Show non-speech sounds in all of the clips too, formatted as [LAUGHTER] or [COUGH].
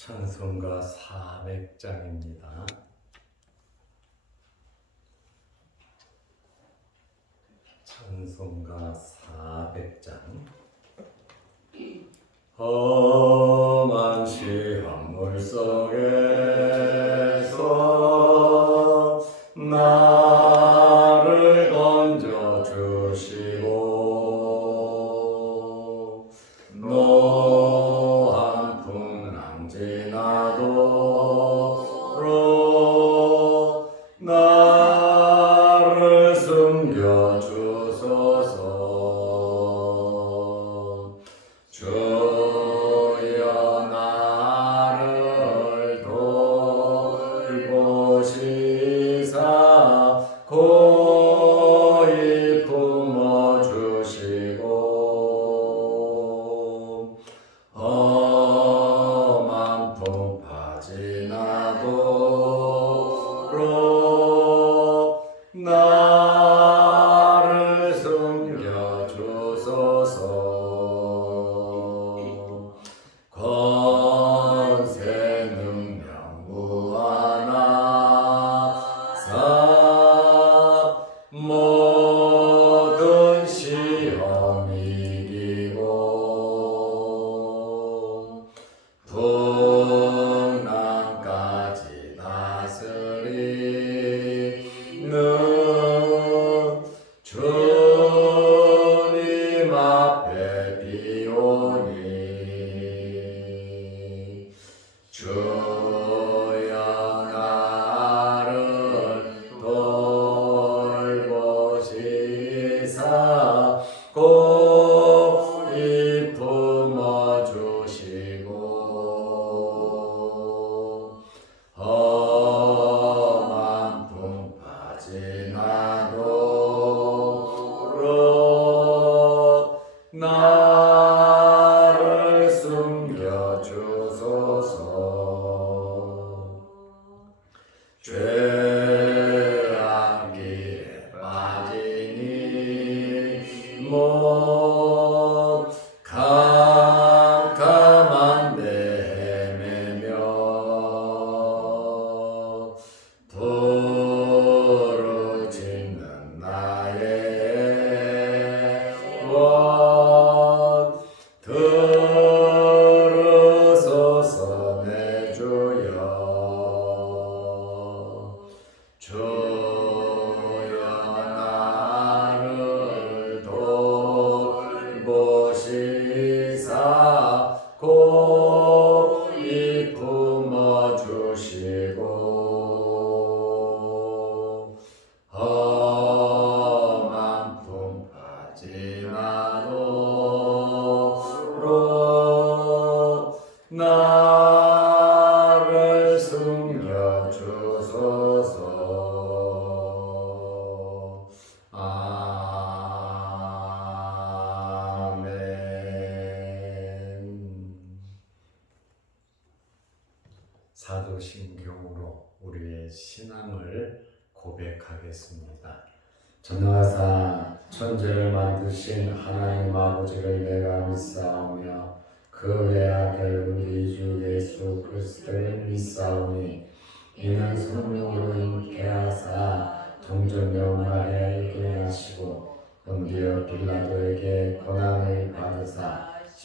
찬송가 400장입니다. 찬송가 400장 험한 시험 물속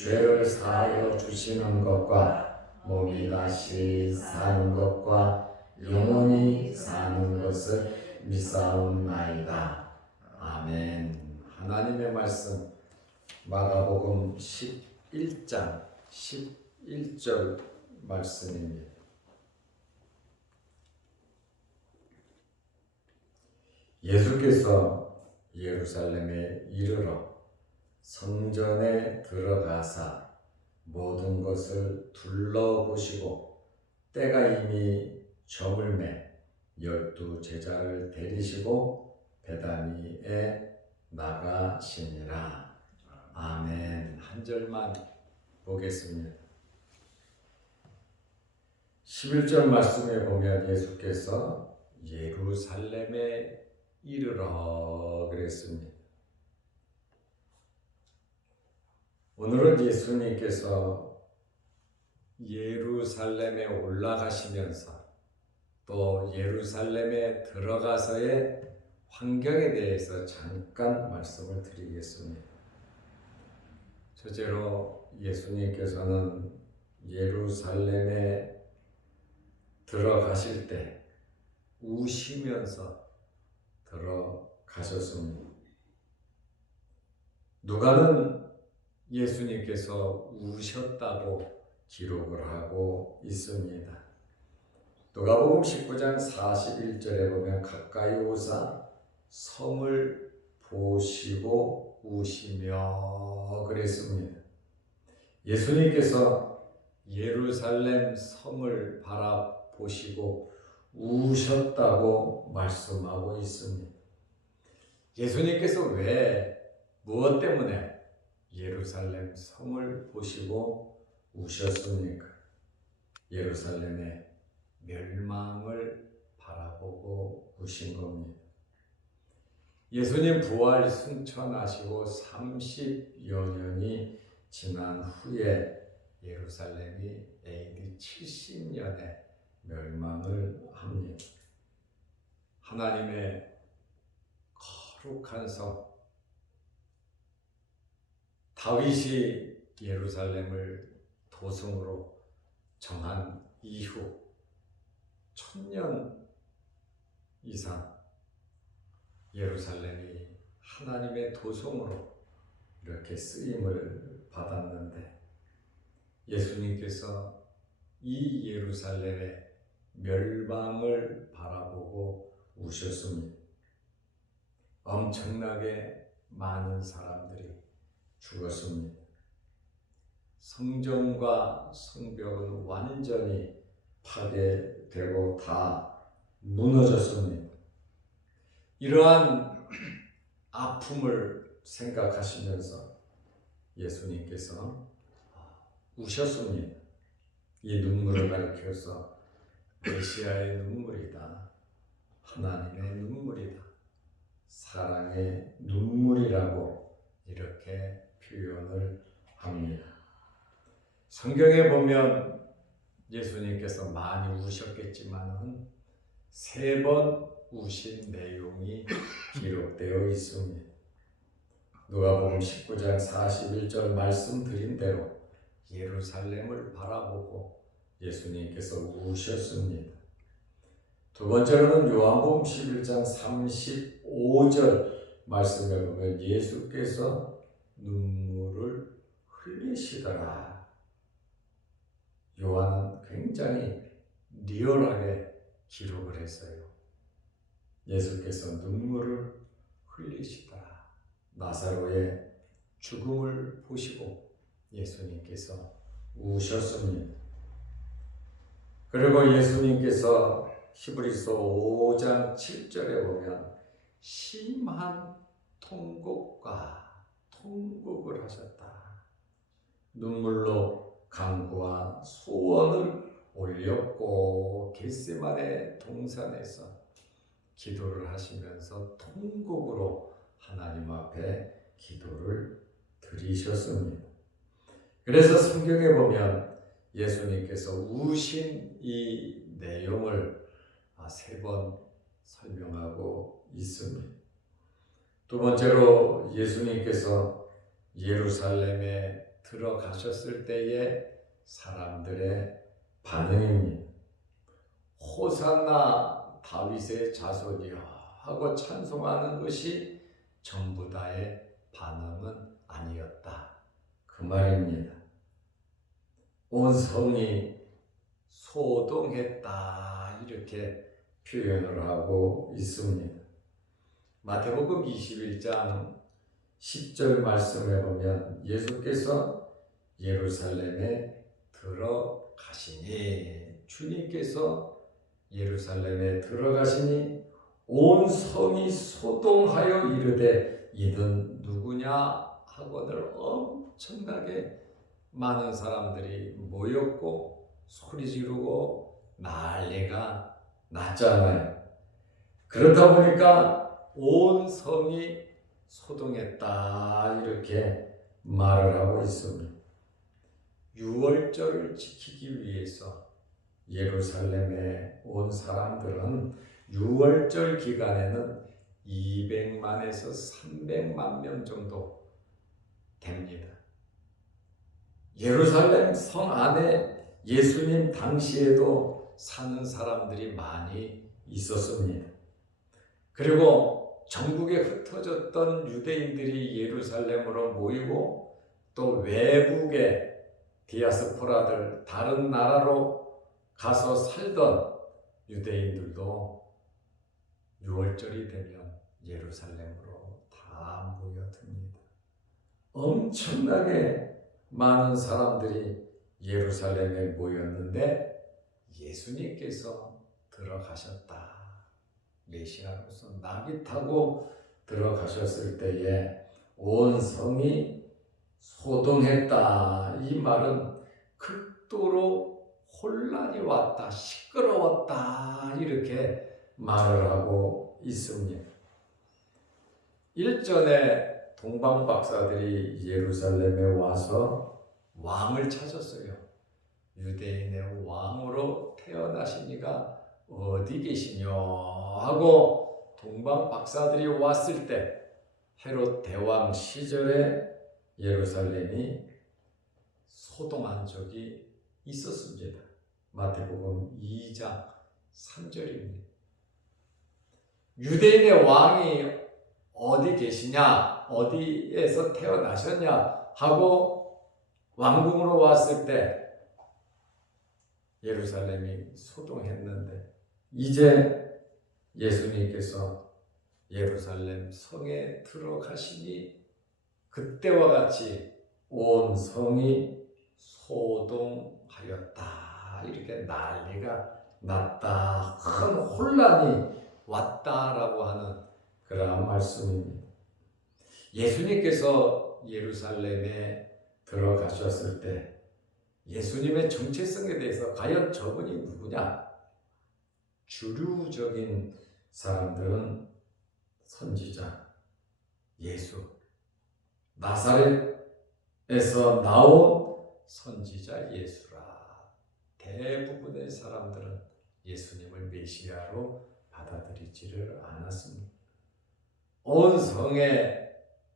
죄를 사하여 주시는 것과 몸이 다시 사는 것과 영원히 사는 것을 믿사옵나이다. 아멘. 하나님의 말씀 마가복음 11장 11절 말씀입니다. 예수께서 예루살렘에 이르러 성전에 들어가사 모든 것을 둘러보시고 때가 이미 저물매 열두 제자를 데리시고 베다니에 나가시니라. 아멘. 한 절만 보겠습니다. 11절 말씀에 보면 예수께서 예루살렘에 이르러 그랬습니다. 오늘은 예수님께서 예루살렘에 올라가시면서 또 예루살렘에 들어가서의 환경에 대해서 잠깐 말씀을 드리겠습니다. 첫째로 예수님께서는 예루살렘에 들어가실 때 우시면서 들어가셨습니다. 누가는 예수님께서 우셨다고 기록을 하고 있습니다. 누가복음 19장 41절에 보면 가까이 오사 성을 보시고 우시며 그랬습니다. 예수님께서 예루살렘 성을 바라보시고 우셨다고 말씀하고 있습니다. 예수님께서 왜 무엇 때문에 예루살렘 성을 보시고 우셨습니까? 예루살렘의 멸망을 바라보고 우신 겁니다. 예수님 부활 승천하시고 30여 년이 지난 후에 예루살렘이 AD 70년에 멸망을 합니다. 하나님의 거룩한 성 다윗이 예루살렘을 도성으로 정한 이후 천년 이상 예루살렘이 하나님의 도성으로 이렇게 쓰임을 받았는데 예수님께서 이 예루살렘의 멸망을 바라보고 우셨습니다. 엄청나게 많은 사람들이 죽었습니다. 성전과 성벽은 완전히 파괴되고 다 무너졌습니다. 이러한 아픔을 생각하시면서 예수님께서 우셨습니다. 이 눈물을 가리켜서 메시아의 눈물이다. 하나님의 눈물이다. 사랑의 눈물이라고 이렇게 표현을 합니다. 성경에 보면 예수님께서 많이 우셨겠지만은 세 번 우신 내용이 [LAUGHS] 기록되어 있습니다. 누가복음 19장 41절 말씀드린 대로 예루살렘을 바라보고 예수님께서 우셨습니다. 두 번째로는 요한복음 11장 35절 말씀에 보면 예수께서 눈물을 흘리시더라. 요한은 굉장히 리얼하게 기록을 했어요. 예수께서 눈물을 흘리시더라. 나사로의 죽음을 보시고 예수님께서 우셨습니다. 그리고 예수님께서 히브리서 5장 7절에 보면 심한 통곡과 통곡을 하셨다. 눈물로 간구와 소원을 올렸고 겟세만의 동산에서 기도를 하시면서 통곡으로 하나님 앞에 기도를 드리셨습니다. 그래서 성경에 보면 예수님께서 우신 이 내용을 세 번 설명하고 있습니다. 두 번째로 예수님께서 예루살렘에 들어가셨을 때의 사람들의 반응입니다. 호산나 다윗의 자손이여 하고 찬송하는 것이 전부 다의 반응은 아니었다. 그 말입니다. 온 성이 소동했다. 이렇게 표현을 하고 있습니다. 마태복음 21장 10절 말씀에 보면 예수께서 예루살렘에 들어가시니 주님께서 예루살렘에 들어가시니 온 성이 소동하여 이르되 이는 누구냐 하거늘 엄청나게 많은 사람들이 모였고 소리 지르고 난리가 났잖아요. 그러다 보니까 온 성이 소동했다 이렇게 말을 하고 있습니다. 유월절을 지키기 위해서 예루살렘에 온 사람들은 유월절 기간에는 200만에서 300만 명 정도 됩니다. 예루살렘 성 안에 예수님 당시에도 사는 사람들이 많이 있었습니다. 그리고 전국에 흩어졌던 유대인들이 예루살렘으로 모이고 또 외국의 디아스포라들 다른 나라로 가서 살던 유대인들도 6월절이 되면 예루살렘으로 다 모여듭니다. 엄청나게 많은 사람들이 예루살렘에 모였는데 예수님께서 들어가셨다. 메시아로서 나귀 타고 들어가셨을 때에 온 성이 소동했다. 이 말은 극도로 혼란이 왔다, 시끄러웠다. 이렇게 말을 하고 있습니다. 일전에 동방 박사들이 예루살렘에 와서 왕을 찾았어요. 유대인의 왕으로 태어나시니가 어디 계시냐 하고 동방 박사들이 왔을 때 헤롯 대왕 시절에 예루살렘이 소동한 적이 있었습니다. 마태복음 2장 3절입니다. 유대인의 왕이 어디 계시냐, 어디에서 태어나셨냐 하고 왕궁으로 왔을 때 예루살렘이 소동했는데 이제 예수님께서 예루살렘 성에 들어가시니 그때와 같이 온 성이 소동하였다. 이렇게 난리가 났다. 큰 혼란이 왔다라고 하는 그러한 말씀입니다. 예수님께서 예루살렘에 들어가셨을 때 예수님의 정체성에 대해서 과연 저분이 누구냐? 주류적인 사람들은 선지자 예수 나사렛에서 나온 선지자 예수라. 대부분의 사람들은 예수님을 메시아로 받아들이지를 않았습니다. 온 성에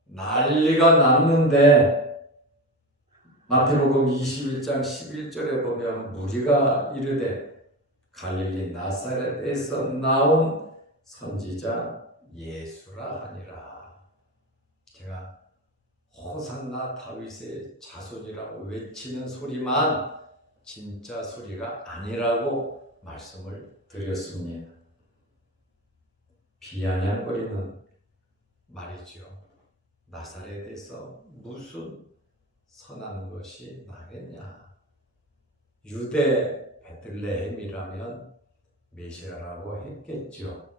난리가 났는데 마태복음 21장 11절에 보면 무리가 이르되 갈릴리 나사렛에서 나온 선지자 예수라 하니라. 제가 호산나 다윗의 자손이라고 외치는 소리만 진짜 소리가 아니라고 말씀을 드렸습니다. 비아냥거리는 말이죠. 나사렛에서 무슨 선한 것이 나겠냐? 유대 베들레헴이라면 메시아라고 했겠죠.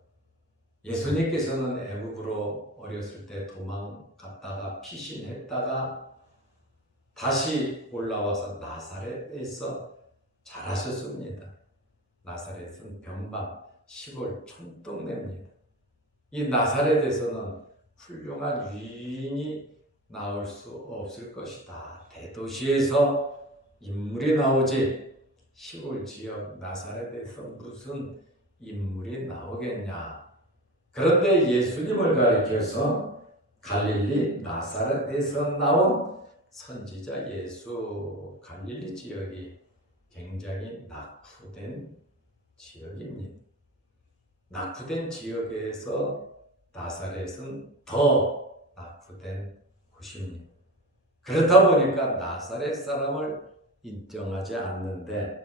예수님께서는 애굽으로 어렸을 때 도망갔다가 피신했다가 다시 올라와서 나사렛에서 자라셨습니다. 나사렛은 변방 시골 촌동네입니다. 이 나사렛에서는 훌륭한 유인이 나올 수 없을 것이다. 대도시에서 인물이 나오지 시골 지역 나사렛에서 무슨 인물이 나오겠냐. 그런데 예수님을 가리켜서 갈릴리 나사렛에서 나온 선지자 예수 갈릴리 지역이 굉장히 낙후된 지역입니다. 낙후된 지역에서 나사렛은 더 낙후된 곳입니다. 그렇다 보니까 나사렛 사람을 인정하지 않는데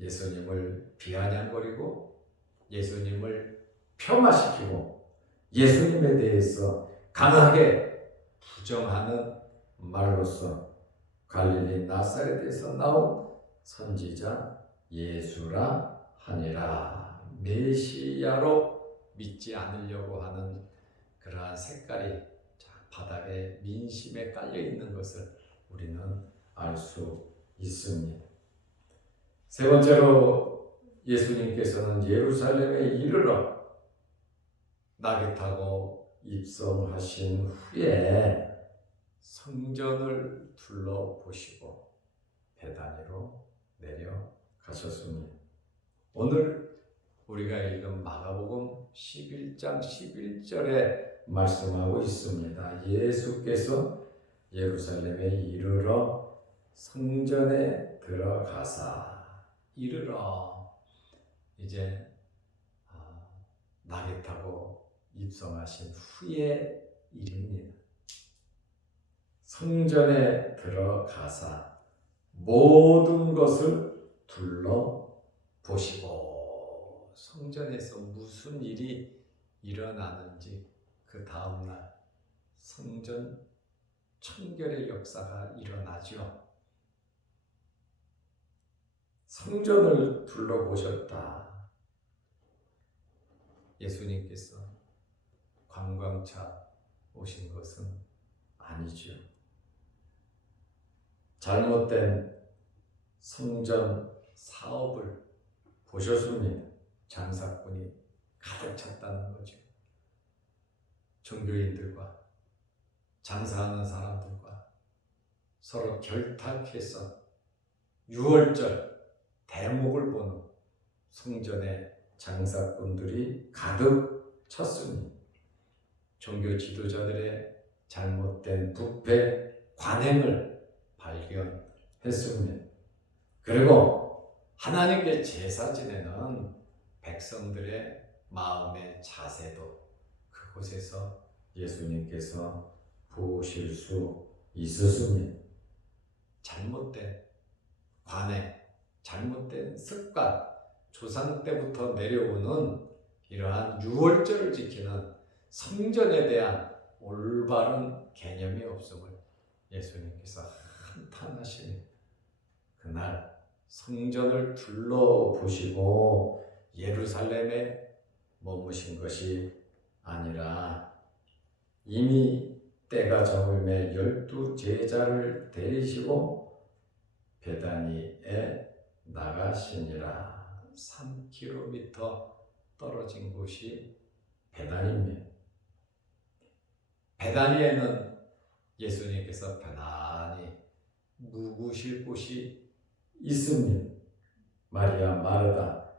예수님을 비아냥거리고 예수님을 폄하시키고 예수님에 대해서 강하게 부정하는 말로서 갈릴리 나사렛에서 나온 선지자 예수라 하니라 메시아로 믿지 않으려고 하는 그러한 색깔이 자, 바닥에 민심에 깔려 있는 것을 우리는 알 수 있습니다. 세 번째로 예수님께서는 예루살렘에 이르러 낙에 타고 입성하신 후에 성전을 둘러보시고 베다니로 내려가셨습니다. 오늘 우리가 읽은 마가복음 11장 11절에 말씀하고 있습니다. 예수께서 예루살렘에 이르러 성전에 들어가사 이르러 이제 아, 낙에 타고 입성하신 후의 일입니다. 성전에 들어가사 모든 것을 둘러 보시고 성전에서 무슨 일이 일어나는지 그 다음 날 성전 청결의 역사가 일어나죠. 성전을 둘러보셨다. 예수님께서 관광차 오신 것은 아니죠. 잘못된 성전 사업을 보셨습니다. 장사꾼이 가득 찼다는 거죠. 종교인들과 장사하는 사람들과 서로 결탁해서 6월절 대목을 보는 성전에 장사꾼들이 가득 찼습니다. 종교 지도자들의 잘못된 부패 관행을 발견했습니다. 그리고 하나님께 제사 지내는 백성들의 마음의 자세도 그곳에서 예수님께서 보실 수 있었습니다. 잘못된 관행, 잘못된 습관, 조상 때부터 내려오는 이러한 유월절을 지키는 성전에 대한 올바른 개념이 없음을 예수님께서 한탄하시니 그날 성전을 둘러보시고 예루살렘에 머무신 것이 아니라 이미 때가 저물매 열두 제자를 데리시고 베다니에 나가시니라 3km 떨어진 곳이 베다니입니다. 베다니에는 예수님께서 편안히 묵으실 곳이 있습니다. 마리아, 마르다,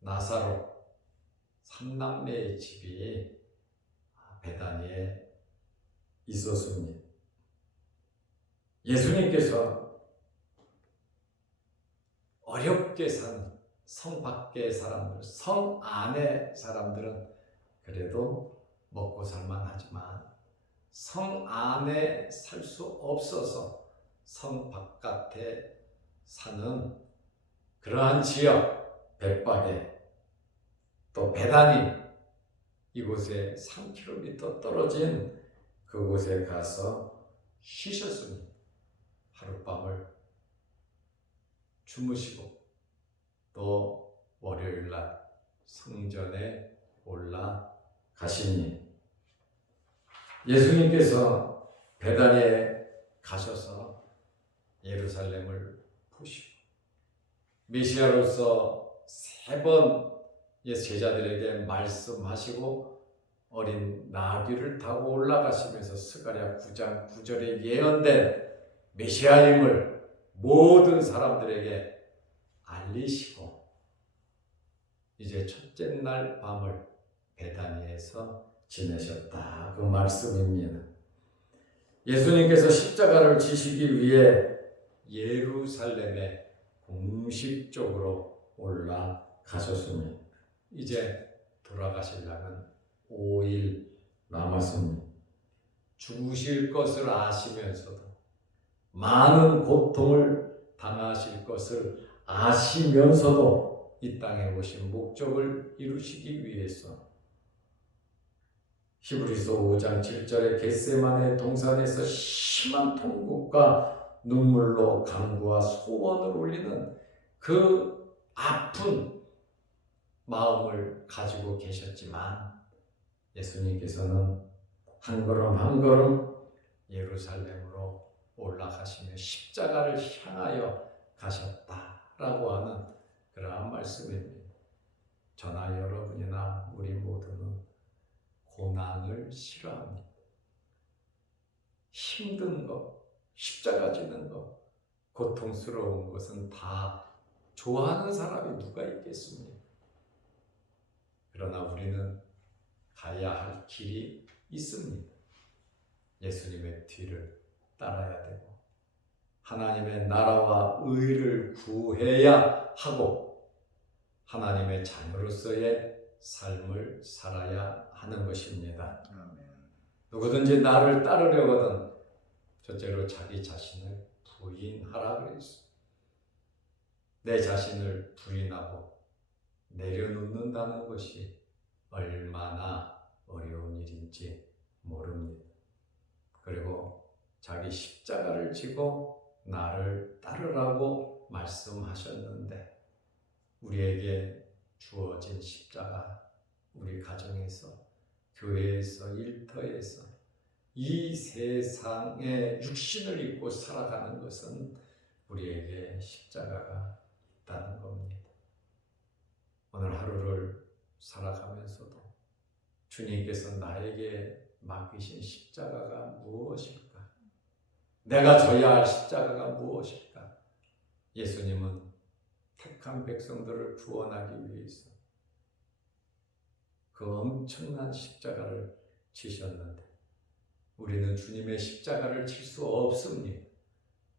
나사로 삼남매의 집이 베다니에 있었습니다. 예수님께서 어렵게 사는 성 밖의 사람들, 성 안의 사람들은 그래도 먹고 살만하지만 성 안에 살 수 없어서 성 바깥에 사는 그러한 지역, 백박에 또 베다니 이곳에 3km 떨어진 그곳에 가서 쉬셨습니다. 하룻밤을 주무시고 또 월요일 날 성전에 올라가시니 예수님께서 베단에 가셔서 예루살렘을 보시고 메시아로서 세 번 제자들에게 말씀하시고 어린 나귀를 타고 올라가시면서 스가랴 9장 9절에 예언된 메시아임을 모든 사람들에게 알리시고 이제 첫째 날 밤을 베다니에서 지내셨다. 그 말씀입니다. 예수님께서 십자가를 지시기 위해 예루살렘에 공식적으로 올라가셨습니다. 이제 돌아가시려면 5일 남았습니다. 죽으실 것을 아시면서도 많은 고통을 당하실 것을 아시면서도 이 땅에 오신 목적을 이루시기 위해서. 히브리서 5장 7절에 겟세만의 동산에서 심한 통곡과 눈물로 간구와 소원을 올리는 그 아픈 마음을 가지고 계셨지만 예수님께서는 한 걸음 한 걸음 예루살렘으로 올라가시며 십자가를 향하여 가셨다라고 하는 그러한 말씀입니다. 저나 여러분이나 우리 모두는 고난을 싫어합니다. 힘든 것, 십자가 지는 것, 고통스러운 것은 다 좋아하는 사람이 누가 있겠습니까? 그러나 우리는 가야 할 길이 있습니다. 예수님의 뒤를 따라야 되고, 하나님의 나라와 의를 구해야 하고, 하나님의 자녀로서의 삶을 살아야 하는 것입니다. 아멘. 누구든지 나를 따르려거든 첫째로 자기 자신을 부인하라 그랬어. 내 자신을 부인하고 내려놓는다는 것이 얼마나 어려운 일인지 모릅니다. 자기 십자가를 지고 나를 따르라고 말씀하셨는데 우리에게 주어진 십자가 우리 가정에서 교회에서 일터에서 이 세상에 육신을 입고 살아가는 것은 우리에게 십자가가 있다는 겁니다. 오늘 하루를 살아가면서도 주님께서 나에게 맡기신 십자가가 무엇일까? 내가 져야 할 십자가가 무엇일까? 예수님은 택한 백성들을 구원하기 위해서 그 엄청난 십자가를 지셨는데 우리는 주님의 십자가를 질수 없습니다.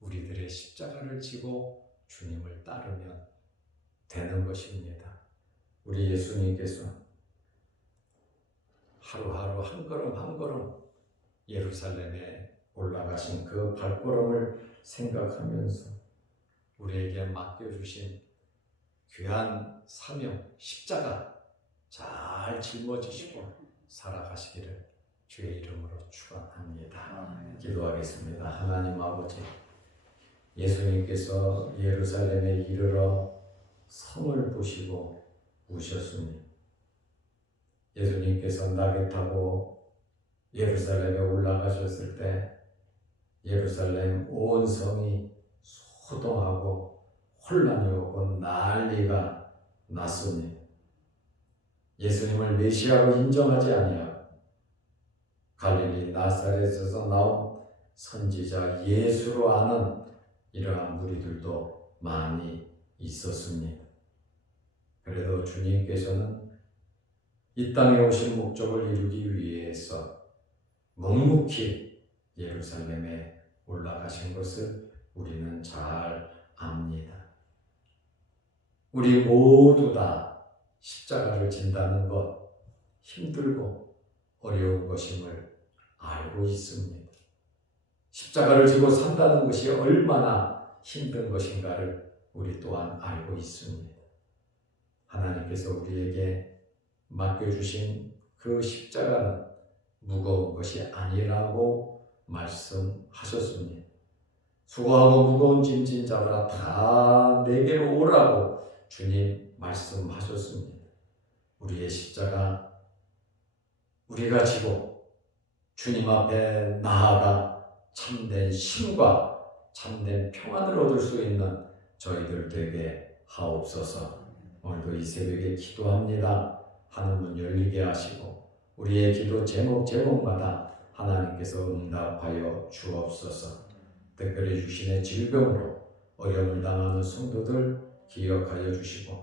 우리들의 십자가를 지고 주님을 따르면 되는 것입니다. 우리 예수님께서 하루하루 한 걸음 한 걸음 예루살렘에 올라가신 그 발걸음을 생각하면서 우리에게 맡겨주신 귀한 사명, 십자가 잘 짊어지시고 살아가시기를 주의 이름으로 축원합니다. 기도하겠습니다. 하나님 아버지, 예수님께서 예루살렘에 이르러 성을 보시고 우셨습니다. 예수님께서 낙에 타고 예루살렘에 올라가셨을 때 예루살렘 온 성이 소동하고 혼란이 오고 난리가 났습니다. 예수님을 메시아로 인정하지 아니하고 갈릴리 나사렛에서 나온 선지자 예수로 아는 이러한 무리들도 많이 있었습니다. 그래도 주님께서는 이 땅에 오신 목적을 이루기 위해서 묵묵히 예루살렘에 올라가신 것을 우리는 잘 압니다. 우리 모두 다 십자가를 진다는 것 힘들고 어려운 것임을 알고 있습니다. 십자가를 지고 산다는 것이 얼마나 힘든 것인가를 우리 또한 알고 있습니다. 하나님께서 우리에게 맡겨주신 그 십자가는 무거운 것이 아니라고 말씀하셨습니다. 수고하고 무거운 짐진 자들아 다 내게로 오라고 주님 말씀하셨습니다. 우리의 십자가 우리가 지고 주님 앞에 나아가 참된 힘과 참된 평안을 얻을 수 있는 저희들 되게 하옵소서. 오늘도 이 새벽에 기도합니다. 하늘 문 열리게 하시고 우리의 기도 제목 제목마다 하나님께서 응답하여 주옵소서. 특별히 육신의 질병으로 어려움을 당하는 성도들 기억하여 주시고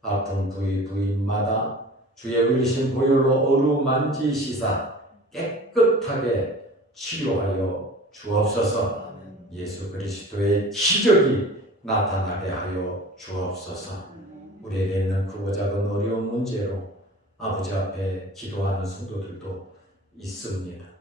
아픈 부위 부위마다 주의 흘리신 보혈로 어루 만지시사 깨끗하게 치료하여 주옵소서. 예수 그리스도의 기적이 나타나게 하여 주옵소서. 우리에게 있는 크고 작은 어려운 문제로 아버지 앞에 기도하는 성도들도 있습니다.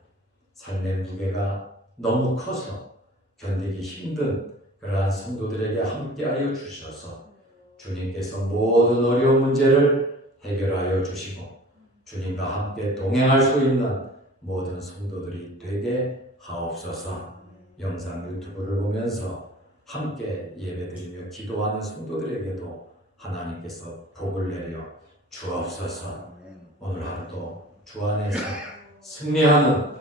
삶의 무게가 너무 커서 견디기 힘든 그러한 성도들에게 함께하여 주셔서 주님께서 모든 어려운 문제를 해결하여 주시고 주님과 함께 동행할 수 있는 모든 성도들이 되게 하옵소서. 영상 유튜브를 보면서 함께 예배드리며 기도하는 성도들에게도 하나님께서 복을 내려 주옵소서. 오늘 하루도 주 안에서 승리하는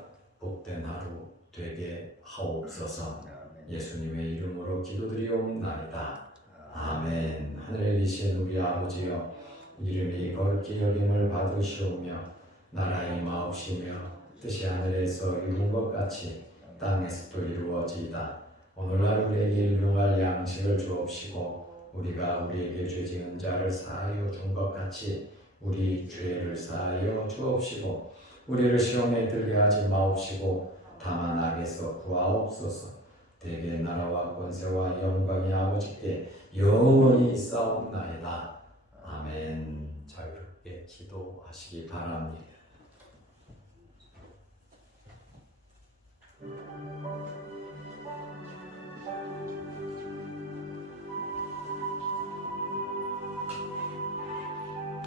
복된 하루 되게 하옵소서. 예수님의 이름으로 기도드리옵나이다. 아멘. 하늘에 계신 우리 아버지여 이름이 거룩히 여김을 받으시오며 나라의 마옵시며 뜻이 하늘에서 이룬 것 같이 땅에서도 이루어지이다. 오늘날 우리에게 일용할 양식을 주옵시고 우리가 우리에게 죄 지은 자를 사하여 준 것 같이 우리 죄를 사하여 주옵시고 우리를 시험에 들게 하지 마옵시고 다만 악에서 구하옵소서. 대개 나라와 권세와 영광이 아버지께 영원히 싸옵나이다. 아멘. 자유롭게 기도하시기 바랍니다.